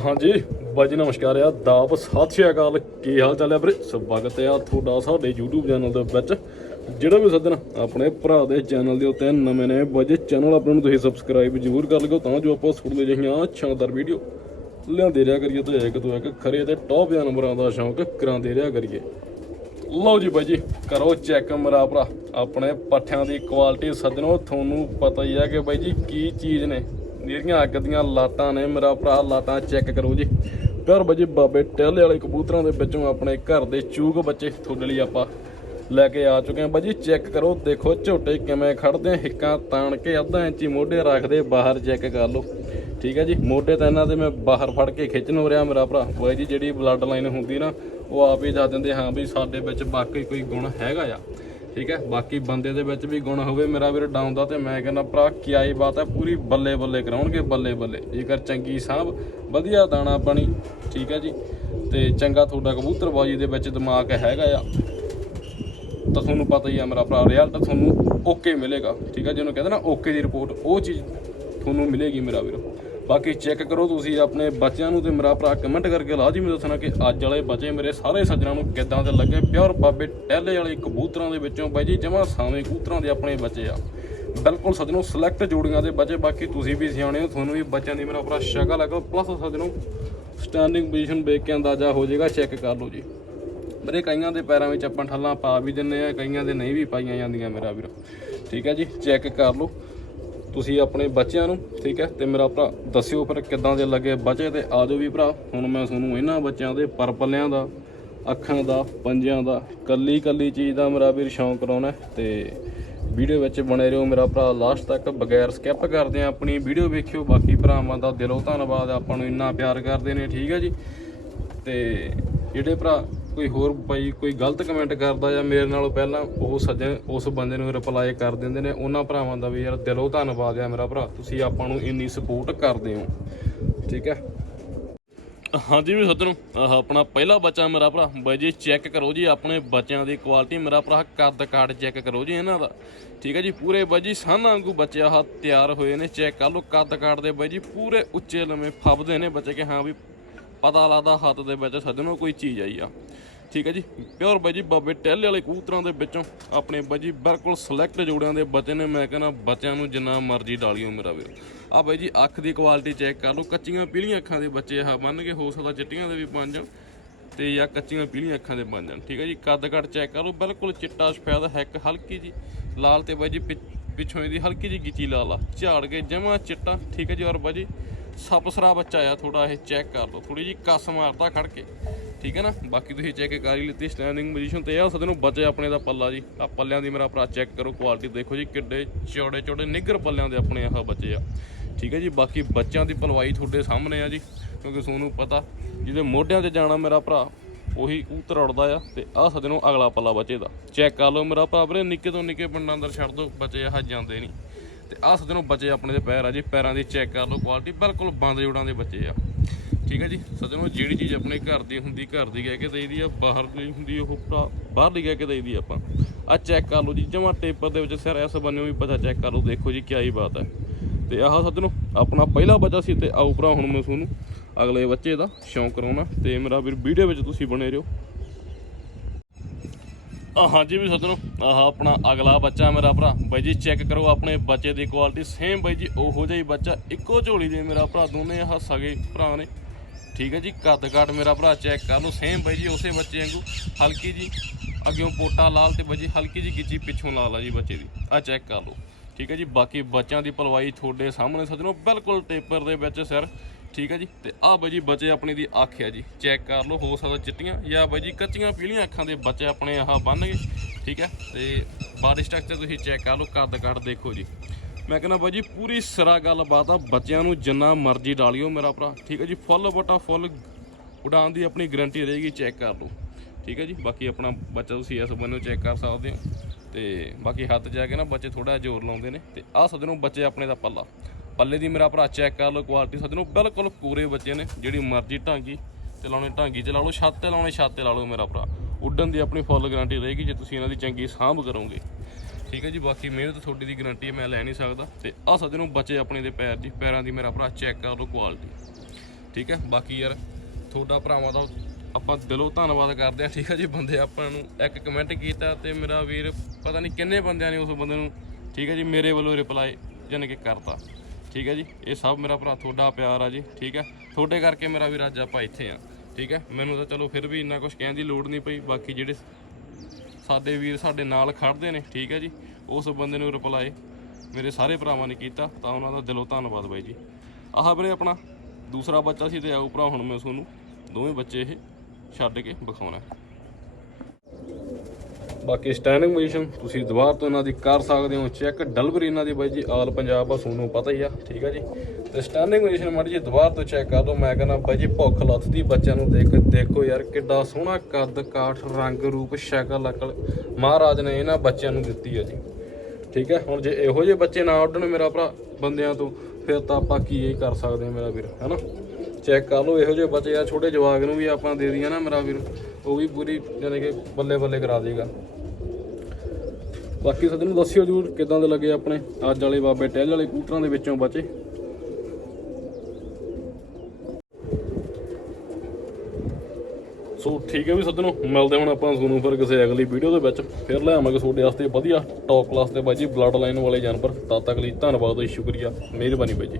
ਹਾਂਜੀ ਬਾਜੀ ਨਮਸਕਾਰ ਆ। ਦਾਪ ਸਤਿ ਸ਼੍ਰੀ ਅਕਾਲ। ਕੀ ਹਾਲ ਚਾਲ ਹੈ ਵੀਰੇ? ਸਵਾਗਤ ਹੈ ਤੁਹਾਡਾ ਸਾਡੇ YouTube ਚੈਨਲ ਦੇ ਵਿੱਚ। ਜਿਹੜਾ ਵੀ ਸੱਜਣ ਆਪਣੇ ਭਰਾ ਦੇ ਚੈਨਲ ਦੇ ਉੱਤੇ ਨਵੇਂ ਨੇ ਬਾਜੀ ਚੈਨਲ ਆਪਣੇ ਨੂੰ ਤੁਸੀਂ ਸਬਸਕ੍ਰਾਈਬ ਜ਼ਰੂਰ ਕਰ ਲਿਓ ਤਾਂ ਜੋ ਆਪਾਂ ਸੁਣਦੇ ਜਿਹੀਆਂ ਸ਼ਾਨਦਾਰ ਵੀਡੀਓ। ਲਿਆਉਂਦੇ ਰਿਹਾ ਕਰੀਏ ਤੇ ਇੱਕ ਤੋਂ ਇੱਕ ਖਰੇ ਤੇ ਟੌਪ ਨੰਬਰਾਂ ਦਾ ਸ਼ੌਂਕ ਕਰਾਉਂਦੇ ਰਿਹਾ ਕਰੀਏ। ਲਓ ਜੀ ਬਾਈ ਜੀ, ਕਰੋ ਚੈੱਕ ਮਰਾ ਭਰਾ। ਆਪਣੇ ਪੱਠਿਆਂ ਦੀ ਕੁਆਲਿਟੀ ਸੱਜਣੋ, ਤੁਹਾਨੂੰ ਪਤਾ ਹੀ ਹੈ ਕਿ ਬਾਈ ਜੀ ਕੀ ਚੀਜ਼ ਨੇ। ਜਿਹੜੀਆਂ ਅੱਗ ਦੀਆਂ ਲਾਟਾਂ ਨੇ, ਮੇਰਾ ਭਰਾ ਲਾਟਾਂ ਚੈੱਕ ਕਰੋ ਜੀ। ਪਿਓਰ ਬਾਈ ਬਾਬੇ ਟਹਿਲੇ ਵਾਲੇ ਕਬੂਤਰਾਂ ਦੇ ਵਿੱਚੋਂ ਆਪਣੇ ਘਰ ਦੇ ਚੂਕ ਬੱਚੇ ਤੁਹਾਡੇ ਲਈ ਆਪਾਂ ਲੈ ਕੇ ਆ ਚੁੱਕੇ ਹਾਂ। ਬਾਈ ਜੀ ਚੈੱਕ ਕਰੋ, ਦੇਖੋ ਝੋਟੇ ਕਿਵੇਂ ਖੜਦੇ ਆ, ਹਿੱਕਾਂ ਤਾਣ ਕੇ ਅੱਧਾ ਇੰਚੀ ਮੋਢੇ ਰੱਖਦੇ, ਬਾਹਰ ਚੈੱਕ ਕਰ ਲਓ। ਠੀਕ ਹੈ ਜੀ, ਮੋਢੇ ਤਾਂ ਇਹਨਾਂ ਦੇ ਮੈਂ ਬਾਹਰ ਫੜ ਕੇ ਖਿੱਚਣ ਹੋ ਰਿਹਾ ਮੇਰਾ ਭਰਾ। ਬਾਈ ਜੀ, ਜਿਹੜੀ ਬਲੱਡ ਲਾਈਨ ਹੁੰਦੀ ਨਾ, ਉਹ ਆਪ ਹੀ ਦੱਸ ਦਿੰਦੇ, ਹਾਂ ਵੀ ਸਾਡੇ ਵਿੱਚ ਬਾਕੀ ਕੋਈ ਗੁਣ ਹੈਗਾ ਆ। ਠੀਕ ਹੈ? ਬਾਕੀ ਬੰਦੇ ਦੇ ਵਿੱਚ ਵੀ ਗੁਣ ਹੋਵੇ, ਮੇਰਾ ਵੀਰ ਡਾਊਨ ਦਾ ਤੇ ਮੈਂ ਕਹਿੰਦਾ ਭਰਾ, ਕੀ ਆਈ ਬਾਤ ਹੈ? ਪੂਰੀ ਬੱਲੇ ਬੱਲੇ ਕਰਾਉਣਗੇ, ਬੱਲੇ ਬੱਲੇ। ਜੇਕਰ ਚੰਗੀ ਸਾਹਬ ਵਧੀਆ ਦਾਣਾ ਪਾਣੀ ਠੀਕ ਹੈ ਜੀ? ਤੇ ਚੰਗਾ ਤੁਹਾਡਾ ਕਬੂਤਰਬਾਜੀ ਦੇ ਵਿੱਚ ਦਿਮਾਗ ਹੈਗਾ ਆ। ਤਾਂ ਤੁਹਾਨੂੰ ਪਤਾ ਹੀ ਆ ਮੇਰਾ ਭਰਾ ਰਿਜ਼ਲਟ ਤੁਹਾਨੂੰ ਓਕੇ ਮਿਲੇਗਾ। ਠੀਕ ਹੈ? ਜਿਹਨੂੰ ਕਹਿੰਦੇ ਨਾ ਓਕੇ ਦੀ ਰਿਪੋਰਟ ਉਹ ਚੀਜ਼ ਤੁਹਾਨੂੰ ਮਿਲੇਗੀ ਮੇਰਾ ਵੀਰ। ਬਾਕੀ ਚੈੱਕ ਕਰੋ ਤੁਸੀਂ ਆਪਣੇ ਬੱਚਿਆਂ ਨੂੰ ਤੇ ਮੇਰਾ ਭਰਾ ਕਮੈਂਟ ਕਰਕੇ ਲਾਜ਼ਮੀ ਦੱਸਣਾ ਕਿ ਅੱਜ ਵਾਲੇ ਬੱਚੇ ਮੇਰੇ ਸਾਰੇ ਸੱਜਣਾਂ ਨੂੰ ਕਿੱਦਾਂ ਦੇ ਲੱਗੇ। ਪਿਓਰ ਬਾਬੇ ਟਹਿਲੇ ਵਾਲੇ ਕਬੂਤਰਾਂ ਦੇ ਵਿੱਚੋਂ ਬਾਈ ਜੀ, ਜਮਾ ਸਾਵੇਂ ਕਬੂਤਰਾਂ ਦੇ ਆਪਣੇ ਬੱਚੇ ਆ। ਬਿਲਕੁਲ ਸੱਜਣੋ ਸਿਲੈਕਟ ਜੋੜੀਆਂ ਦੇ ਬੱਚੇ, ਬਾਕੀ ਤੁਸੀਂ ਵੀ ਸਿਆਣੇ ਹੋ, ਤੁਹਾਨੂੰ ਵੀ ਬੱਚਿਆਂ ਦੀ ਮੇਰਾ ਭਰਾ ਸ਼ਕਲ ਲੱਗੋ ਪਲੱਸ ਸੱਜਣੋ ਸਟੈਂਡਿੰਗ ਪੋਜੀਸ਼ਨ ਵੇਖ ਕੇ ਅੰਦਾਜ਼ਾ ਹੋ ਜਾਏਗਾ ਚੈੱਕ ਕਰ ਲਓ ਜੀ। ਮੇਰੇ ਕਈਆਂ ਦੇ ਪੈਰਾਂ ਵਿੱਚ ਆਪਾਂ ਠੱਲਾਂ ਪਾ ਵੀ ਦਿੰਨੇ ਆ, ਕਈਆਂ ਦੇ ਨਹੀਂ ਵੀ ਪਾਈਆਂ ਜਾਂਦੀਆਂ ਮੇਰਾ ਵੀਰ। ਠੀਕ ਹੈ ਜੀ ਚੈੱਕ ਕਰ ਲਓ। ਤੁਸੀਂ ਆਪਣੇ ਬੱਚਿਆਂ ਨੂੰ, ਠੀਕ ਹੈ, ਤੇ ਮੇਰਾ ਭਰਾ, ਦੱਸਿਓ ਫਿਰ ਕਿੱਦਾਂ ਦੇ ਲੱਗੇ ਬੱਚੇ ਤੇ ਆ ਜਾਓ ਵੀ ਭਰਾ, ਹੁਣ ਮੈਂ ਤੁਹਾਨੂੰ ਇਹਨਾਂ ਬੱਚਿਆਂ ਦੇ ਪਰਪਲਿਆਂ ਦਾ, ਅੱਖਾਂ ਦਾ, ਪੰਜਿਆਂ ਦਾ, ਕੱਲੀ ਕੱਲੀ ਚੀਜ਼ ਦਾ ਮੇਰਾ ਵੀਰ ਸ਼ੌਂਕ ਕਰਾਉਣਾ ਹੈ, ਤੇ ਵੀਡੀਓ ਵਿੱਚ ਬਣੇ ਰਹੋ ਮੇਰਾ ਭਰਾ ਲਾਸਟ ਤੱਕ ਬਗੈਰ ਸਕਿਪ ਕਰਦੇ ਆ ਆਪਣੀ ਵੀਡੀਓ ਵੇਖਿਓ, ਬਾਕੀ ਭਰਾਵਾਂ ਦਾ ਦਿਲੋਂ ਧੰਨਵਾਦ, ਆਪਾਂ ਨੂੰ ਇੰਨਾ ਪਿਆਰ ਕਰਦੇ ਨੇ, ਠੀਕ ਹੈ ਜੀ, ਤੇ ਜਿਹੜੇ ਭਰਾ ਕੋਈ ਹੋਰ ਭਾਈ ਕੋਈ ਗਲਤ ਕਮੈਂਟ ਕਰਦਾ ਜਾਂ ਮੇਰੇ ਨਾਲੋਂ ਪਹਿਲਾਂ ਉਹ ਸੱਜਣ, ਉਸ ਬੰਦੇ ਨੂੰ ਰਿਪਲਾਈ ਕਰ ਦਿੰਦੇ ਨੇ, ਉਹਨਾਂ ਭਰਾਵਾਂ ਦਾ ਵੀ ਯਾਰ ਦਿਲੋਂ ਧੰਨਵਾਦ ਆ ਮੇਰਾ ਭਰਾ। ਤੁਸੀਂ ਆਪਾਂ ਨੂੰ ਇੰਨੀ ਸਪੋਰਟ ਕਰਦੇ ਹੋ। ਠੀਕ ਹੈ? ਹਾਂਜੀ ਵੀ ਸੱਜਣੋ, ਆਹ ਆਪਣਾ ਪਹਿਲਾ ਬੱਚਾ ਮੇਰਾ ਭਰਾ। ਬਾਈ ਜੀ ਚੈੱਕ ਕਰੋ ਜੀ ਆਪਣੇ ਬੱਚਿਆਂ ਦੀ ਕੁਆਲਿਟੀ ਮੇਰਾ ਭਰਾ, ਕੱਦ ਕਾਟ ਚੈੱਕ ਕਰੋ ਜੀ ਇਹਨਾਂ ਦਾ। ਠੀਕ ਹੈ ਜੀ, ਪੂਰੇ ਬਾਈ ਜੀ, ਸਾਨਾ ਵਾਂਗੂ ਬੱਚੇ ਆਹ ਤਿਆਰ ਹੋਏ ਨੇ। ਚੈੱਕ ਕਰ ਲਓ, ਕੱਦ ਕਾਠ ਦੇ ਬਾਈ ਜੀ, ਪੂਰੇ ਉੱਚੇ ਲੰਮੇ ਫੱਬਦੇ ਨੇ ਬੱਚੇ ਕਿ ਹਾਂ ਵੀ ਪਤਾ ਲੱਗਦਾ ਹੱਥ ਦੇ ਵਿੱਚ ਸੱਜਣੋ ਕੋਈ ਚੀਜ਼ ਆਈ ਆ। ਠੀਕ ਹੈ ਜੀ? ਪਿਓਰ ਬਾਈ ਜੀ, ਬਾਬੇ ਟਹਿਲੇ ਵਾਲੇ ਕਬੂਤਰਾਂ ਦੇ ਵਿੱਚੋਂ ਆਪਣੇ ਬਾਈ ਜੀ ਬਿਲਕੁਲ ਸਿਲੈਕਟ ਜੋੜਿਆਂ ਦੇ ਬੱਚੇ ਨੇ। ਮੈਂ ਕਹਿੰਦਾ ਬੱਚਿਆਂ ਨੂੰ ਜਿੰਨਾ ਮਰਜ਼ੀ ਡਾਲਿਓ ਮੇਰਾ ਵੀਰ। ਆ ਬਾਈ ਜੀ, ਅੱਖ ਦੀ ਕੁਆਲਿਟੀ ਚੈੱਕ ਕਰ ਲਓ। ਕੱਚੀਆਂ ਪੀਲੀਆਂ ਅੱਖਾਂ ਦੇ ਬੱਚੇ ਆ, ਮੰਨ ਕੇ ਹੋ ਸਕਦਾ ਚਿੱਟੀਆਂ ਦੇ ਵੀ ਬਣ ਜਾਣ ਤੇ ਜਾਂ ਕੱਚੀਆਂ ਪੀਲੀਆਂ ਅੱਖਾਂ ਦੇ ਬਣ ਜਾਣ। ਠੀਕ ਹੈ ਜੀ? ਕੱਦ ਕੱਟ ਚੈੱਕ ਕਰ ਲਓ। ਬਿਲਕੁਲ ਚਿੱਟਾ ਸਫੈਦ ਹੈਕ ਹਲਕੀ ਜੀ। ਲਾਲ ਤੇ ਬਾਈ ਜੀ ਪਿ- ਪਿੱਛੋਂ ਇਹਦੀ ਹਲਕੀ ਜੀ ਗਿੱਚੀ ਲਾਲ ਆ ਝਾੜ ਕੇ ਜਮਾ ਚਿੱਟਾ। ਠੀਕ ਹੈ ਜੀ ਔਰ ਬਾਈ ਜੀ ਸਪਸਰਾ ਬੱਚਾ ਆ ਥੋੜਾ ਇਹ ਚੈੱਕ ਕਰ ਲਓ। ਥੋੜੀ ਜੀ ਕੱਸ ਮਾਰਦਾ ਖੜ ਕੇ ਠੀਕ ਹੈ ਨਾ? ਬਾਕੀ ਤੁਸੀਂ ਚੈੱਕ ਕਰ ਹੀ ਲਿੱਤੀ ਸਟੈਂਡਿੰਗ ਪੋਜੀਸ਼ਨ ਤੇ ਆ ਸਦੇ ਨੂੰ ਬਚੇ ਆਪਣੇ ਦਾ ਪੱਲਾ ਜੀ। ਆ ਪੱਲਿਆਂ ਦੀ ਮੇਰਾ ਭਰਾ ਚੈੱਕ ਕਰੋ ਕੁਆਲਿਟੀ ਦੇਖੋ ਜੀ ਕਿੱਡੇ ਚੌੜੇ ਚੌੜੇ ਨਿੱਗਰ ਪੱਲਿਆਂ ਦੇ ਆਪਣੇ ਆਹ ਬੱਚੇ ਆ। ਠੀਕ ਹੈ ਜੀ? ਬਾਕੀ ਬੱਚਿਆਂ ਦੀ ਪਲਵਾਈ ਤੁਹਾਡੇ ਸਾਹਮਣੇ ਆ ਜੀ, ਕਿਉਂਕਿ ਤੁਹਾਨੂੰ ਪਤਾ, ਜਿਹਦੇ ਮੋਢਿਆਂ ਤੇ ਜਾਣਾ ਮੇਰਾ ਭਰਾ, ਉਹੀ ਕਬੂਤਰ ਉੜਦਾ ਆ, ਤੇ ਆਹ ਸਦੇ ਨੂੰ ਅਗਲਾ ਪੱਲਾ ਬਚੇ ਦਾ। ਚੈੱਕ ਕਰ ਲਓ ਮੇਰਾ ਭਰਾ ਵੀਰੇ, ਨਿੱਕੇ ਤੋਂ ਨਿੱਕੇ ਪਿੰਡਾਂ ਅੰਦਰ ਛੱਡ ਦਿਓ ਬੱਚੇ ਆਹ ਜਾਂਦੇ ਨਹੀਂ। ਤੇ ਆਹ ਸਦੇ ਨੂੰ ਬੱਚੇ ਆਪਣੇ ਦੇ ਪੈਰ ਆ ਜੀ, ਪੈਰਾਂ ਦੀ ਚੈੱਕ ਕਰ ਲਓ ਕੁਆਲਿਟੀ ਬਿਲਕੁਲ ਬੰਦ ਜੋੜਾਂ ਦੇ ਬੱਚੇ ਆ। ਠੀਕ ਹੈ ਜੀ? ਸੱਜਣੋ ਜਿਹੜੀ ਚੀਜ਼ ਆਪਣੇ ਘਰ ਦੀ ਹੁੰਦੀ, ਘਰ ਦੀ ਕਹਿ ਕੇ ਦੇਈਦੀ ਆ, ਬਾਹਰ ਦੀ ਹੁੰਦੀ, ਉਹ ਭਰਾ ਬਾਹਰ ਦੀ ਕਹਿ ਕੇ ਦੇਈਦੀ ਆਪਾਂ। ਆ ਚੈੱਕ ਕਰ ਲਓ ਜੀ, ਜਮਾ ਟੇਪਰ ਦੇ ਵਿੱਚ ਸਿਰ ਇਸ ਬੰਨੇ ਵੀ ਪਤਾ ਚੈੱਕ ਕਰ ਲਓ, ਦੇਖੋ ਜੀ ਕੀ ਹੀ ਬਾਤ ਹੈ। ਤੇ ਆਹ ਸੱਜਣੋ, ਆਪਣਾ ਪਹਿਲਾ ਬੱਚਾ ਸੀ ਤੇ ਆਓ ਭਰਾ ਹੁਣ ਮੈਂ ਤੁਹਾਨੂੰ। ਅਗਲੇ ਬੱਚੇ ਦਾ ਸ਼ੌਂਕ ਕਰਾਉਣਾ ਤੇ ਮੇਰਾ ਵੀਰ ਵੀਡੀਓ ਵਿੱਚ ਤੁਸੀਂ ਬਣੇ ਰਹੋ। ਆ ਹਾਂਜੀ ਵੀ ਸੱਜਣੋ ਆਹ, ਆਪਣਾ ਅਗਲਾ ਬੱਚਾ ਮੇਰਾ ਭਰਾ। ਬਾਈ ਜੀ ਚੈੱਕ ਕਰੋ ਆਪਣੇ ਬੱਚੇ ਦੀ ਕੁਆਲਿਟੀ ਸੇਮ ਬਾਈ ਜੀ, ਉਹੋ ਜਿਹਾ ਹੀ ਬੱਚਾ। ਇੱਕੋ ਝੋਲੀ ਦੇ ਮੇਰਾ ਭਰਾ, ਦੋਨੇ ਆਹ ਸਗੇ ਭਰਾ ਨੇ। ਠੀਕ ਹੈ ਜੀ, ਕੱਦ ਕਾਟ ਮੇਰਾ ਭਰਾ ਚੈੱਕ ਕਰ ਲਓ। ਸੇਮ ਬਾਈ ਜੀ, ਉਸੇ ਬੱਚੇ ਵਾਂਗੂ। ਹਲਕੀ ਜੀ, ਅੱਗਿਓਂ ਪੋਟਾ ਲਾਲ ਤੇ ਬਾਈ ਜੀ, ਹਲਕੀ ਜੀ ਗਿੱਚੀ ਪਿੱਛੋਂ ਲਾਲ ਆ ਜੀ ਬੱਚੇ ਦੀ। ਆ ਚੈੱਕ ਕਰ ਲਓ। ਠੀਕ ਹੈ ਜੀ, ਬਾਕੀ ਬੱਚਿਆਂ ਦੀ ਪਲਵਾਈ ਤੁਹਾਡੇ ਸਾਹਮਣੇ ਸੱਜਣੋ ਬਿਲਕੁਲ ਟੇਪਰ ਦੇ ਵਿੱਚ ਸਿਰ ਠੀਕ ਹੈ ਜੀ? ਤੇ ਆਹ ਬਾਈ ਜੀ ਬੱਚੇ ਆਪਣੀ ਦੀ ਅੱਖ ਹੈ ਜੀ। ਚੈੱਕ ਕਰ ਲਓ, ਹੋ ਸਕਦਾ ਚਿੱਟੀਆਂ ਜਾਂ ਬਾਈ ਜੀ ਕੱਚੀਆਂ ਪੀਲੀਆਂ ਅੱਖਾਂ ਦੇ ਬੱਚੇ ਆਪਣੇ ਆਹ ਬੰਨ ਗਏ। ਠੀਕ ਹੈ ਤੇ ਬਾਡੀ ਸਟਰਕਚਰ ਤੁਸੀਂ ਚੈੱਕ ਕਰ ਲਓ, ਕੱਦ ਕੱਟ ਦੇਖੋ ਜੀ। ਮੈਂ ਕਹਿੰਦਾ ਬਾਈ ਜੀ, ਪੂਰੀ ਸਿਰਾ ਗੱਲਬਾਤ ਆ, ਬੱਚਿਆਂ ਨੂੰ ਜਿੰਨਾ ਮਰਜ਼ੀ ਡਾਲਿਓ ਮੇਰਾ ਭਰਾ। ਠੀਕ ਹੈ ਜੀ? ਫੁੱਲ ਬਟਾ ਫੁੱਲ ਉਡਾਣ ਦੀ ਆਪਣੀ ਗਰੰਟੀ ਰਹੇਗੀ, ਚੈੱਕ ਕਰ ਲਓ। ਠੀਕ ਹੈ ਜੀ? ਬਾਕੀ ਆਪਣਾ ਬੱਚਾ ਤੁਸੀਂ ਇਸ ਬੰਨੋਂ ਚੈੱਕ ਕਰ ਸਕਦੇ ਹੋ। ਤੇ ਬਾਕੀ ਹੱਥ ਜਾ ਕੇ ਨਾ ਬੱਚੇ ਥੋੜਾ ਜ਼ੋਰ ਲਾਉਂਦੇ ਨੇ। ਤੇ ਆਹ ਸੱਜਣੋਂ ਬੱਚੇ ਆਪਣੇ ਦਾ ਪੱਲਾ। ਪੱਲੇ ਦੀ ਮੇਰਾ ਭਰਾ ਚੈੱਕ ਕਰ ਲਓ ਕੁਆਲਿਟੀ ਸੱਜਣੋਂ ਬਿਲਕੁਲ ਪੂਰੇ ਬੱਚੇ ਨੇ, ਜਿਹੜੀ ਮਰਜ਼ੀ ਢਾਂਗੀ ਤੇ ਲਾਉਣੇ ਢਾਂਗੀ ਚ ਲਾ ਲਓ, ਛੱਤ ਤੇ ਲਾਉਣੇ ਛੱਤ ਤੇ ਲਾ ਲਓ ਮੇਰਾ ਭਰਾ। ਉੱਡਣ ਦੀ ਆਪਣੀ ਫੁੱਲ ਗਾਰੰਟੀ ਰਹੇਗੀ ਜੇ ਤੁਸੀਂ ਇਹਨਾਂ ਦੀ ਚੰਗੀ ਸਾਂਭ ਕਰੋਗੇ। ਠੀਕ ਹੈ ਜੀ, ਬਾਕੀ ਮਿਹਨਤ ਤੁਹਾਡੀ ਦੀ ਗਾਰੰਟੀ ਮੈਂ ਲੈ ਨਹੀਂ ਸਕਦਾ। ਤੇ ਆਹ ਸੱਜਣੋਂ ਬੱਚੇ ਆਪਣੇ ਦੇ ਪੈਰ ਦੀ ਪੈਰਾਂ ਦੀ ਮੇਰਾ ਭਰਾ ਚੈੱਕ ਕਰ ਲਓ ਕੁਆਲਿਟੀ ਠੀਕ ਹੈ, ਬਾਕੀ ਯਾਰ ਤੁਹਾਡਾ ਭਰਾਵਾਂ ਦਾ ਆਪਾਂ ਦਿਲੋਂ ਧੰਨਵਾਦ ਕਰਦੇ ਆ ਠੀਕ ਹੈ ਜੀ, ਬੰਦੇ ਆਪਾਂ ਨੂੰ ਇੱਕ ਕਮੈਂਟ ਕੀਤਾ ਤੇ ਮੇਰਾ ਵੀਰ ਪਤਾ ਨਹੀਂ ਕਿੰਨੇ ਬੰਦਿਆਂ ਨੇ ਉਸ ਬੰਦੇ ਨੂੰ, ਠੀਕ ਹੈ ਜੀ, ਮੇਰੇ ਵੱਲੋਂ ਰਿਪਲਾਈ ਜਾਣੀ ਕਿ ਕਰਤਾ। ਠੀਕ ਹੈ ਜੀ? ਇਹ ਸਭ ਮੇਰਾ ਭਰਾ, ਤੁਹਾਡਾ ਪਿਆਰ ਆ ਜੀ, ਠੀਕ ਹੈ? ਤੁਹਾਡੇ ਕਰਕੇ ਮੇਰਾ ਵੀਰ ਅੱਜ ਆਪਾਂ ਇੱਥੇ ਆ, ਠੀਕ ਹੈ? ਮੈਨੂੰ ਤਾਂ ਚਲੋ ਫਿਰ ਵੀ ਇੰਨਾ ਕੁਝ ਕਹਿਣ ਦੀ ਲੋੜ ਨਹੀਂ ਪਈ, ਬਾਕੀ ਜਿਹੜੇ ਸਾਡੇ ਵੀਰ ਸਾਡੇ ਨਾਲ ਖੜਦੇ ਨੇ, ਠੀਕ ਹੈ ਜੀ? ਉਸ ਬੰਦੇ ਨੂੰ ਰਿਪਲਾਈ ਮੇਰੇ ਸਾਰੇ ਭਰਾਵਾਂ ਨੇ ਕੀਤਾ, ਤਾਂ ਉਹਨਾਂ ਦਾ ਦਿਲੋਂ ਧੰਨਵਾਦ ਬਾਈ ਜੀ। ਆਹ ਵੀਰੇ ਆਪਣਾ ਦੂਸਰਾ ਬੱਚਾ ਸੀ ਤੇ ਆਊ ਭਰਾ ਹੁਣ ਮੈਂ ਤੁਹਾਨੂੰ, ਦੋਵੇਂ ਬੱਚੇ ਇਹ ਛੱਡ ਕੇ ਵਿਖਾਉਣਾ। ਬਾਕੀ ਸਟੈਂਡਿੰਗ ਪੋਜੀਸ਼ਨ ਤੁਸੀਂ ਦੁਬਾਰ ਤੋਂ ਇਹਨਾਂ ਦੀ ਕਰ ਸਕਦੇ ਹੋ ਚੈੱਕ ਡਲਵਰੀ ਇਹਨਾਂ ਦੀ ਬਾਈ ਜੀ, ਆਲ ਪੰਜਾਬ ਆ, ਤੁਹਾਨੂੰ ਪਤਾ ਹੀ ਆ, ਠੀਕ ਆ ਜੀ। ਤੇ ਸਟੈਂਡਿੰਗ ਪੋਜੀਸ਼ਨ ਮਾੜੀ ਜੀ ਦੁਬਾਰ ਤੋਂ ਚੈੱਕ ਕਰ ਲਓ, ਮੈਂ ਕਹਿੰਦਾ ਬਾਈ ਜੀ, ਭੁੱਖ ਲੱਥਦੀ ਬੱਚਿਆਂ ਨੂੰ ਦੇਖ, ਦੇਖੋ ਯਾਰ ਕਿੱਡਾ ਸੋਹਣਾ ਕੱਦ, ਕਾਠ, ਰੰਗ, ਰੂਪ, ਸ਼ਕਲ, ਅਕਲ ਮਹਾਰਾਜ ਨੇ ਇਹਨਾਂ ਬੱਚਿਆਂ ਨੂੰ ਦਿੱਤੀ ਆ ਜੀ। ਠੀਕ ਹੈ ਹੁਣ ਜੇ ਇਹੋ ਜਿਹੇ ਬੱਚੇ ਨਾ ਉੱਡਣ ਮੇਰਾ ਭਰਾ ਬੰਦਿਆਂ ਤੋਂ, ਫਿਰ ਤਾਂ ਆਪਾਂ ਕੀ ਇਹ ਕਰ ਸਕਦੇ ਹਾਂ ਮੇਰਾ ਵੀਰ, ਹੈਨਾ? ਚੈੱਕ ਕਰ ਲਓ, ਇਹੋ ਜਿਹੇ ਬੱਚੇ ਆ, ਛੋਟੇ ਜਵਾਗ ਨੂੰ ਵੀ ਆਪਾਂ ਦੇ ਦਈਏ ਨਾ ਮੇਰਾ ਵੀਰ। ਉਹ ਵੀ ਪੂਰੀ ਯਾਨੀ ਕਿ ਬੱਲੇ ਬੱਲੇ ਕਰਾ ਦੇਗਾ। ਬਾਕੀ ਸੱਜਣ ਨੂੰ ਦੱਸਿਓ ਜਰੂਰ ਕਿਦਾਂ ਦੇ ਲੱਗੇ ਆਪਣੇ ਅੱਜ ਵਾਲੇ ਬਾਬੇ ਟਹਿਲ ਵਾਲੇ ਕੂਟਰਾਂ ਦੇ ਵਿੱਚੋਂ ਬੱਚੇ। ਸੋ ਠੀਕ ਹੈ ਵੀ ਸੱਜਣੋ, ਮਿਲਦੇ ਹੁਣ ਆਪਾਂ ਤੁਹਾਨੂੰ ਫਿਰ ਕਿਸੇ ਅਗਲੀ ਵੀਡੀਓ ਦੇ ਵਿੱਚ। ਫਿਰ ਲੈ ਆਵਾਂਗੇ ਤੁਹਾਡੇ ਵਾਸਤੇ ਵਧੀਆ ਟੌਪ ਕਲਾਸ ਦੇ ਬਾਈ ਜੀ ਬਲੱਡ ਲਾਈਨ ਵਾਲੇ ਜਾਨਵਰ। ਤਦ ਤੱਕ ਲਈ ਧੰਨਵਾਦ ਤੇ ਸ਼ੁਕਰੀਆ, ਮਿਹਰਬਾਨੀ ਬਾਈ ਜੀ।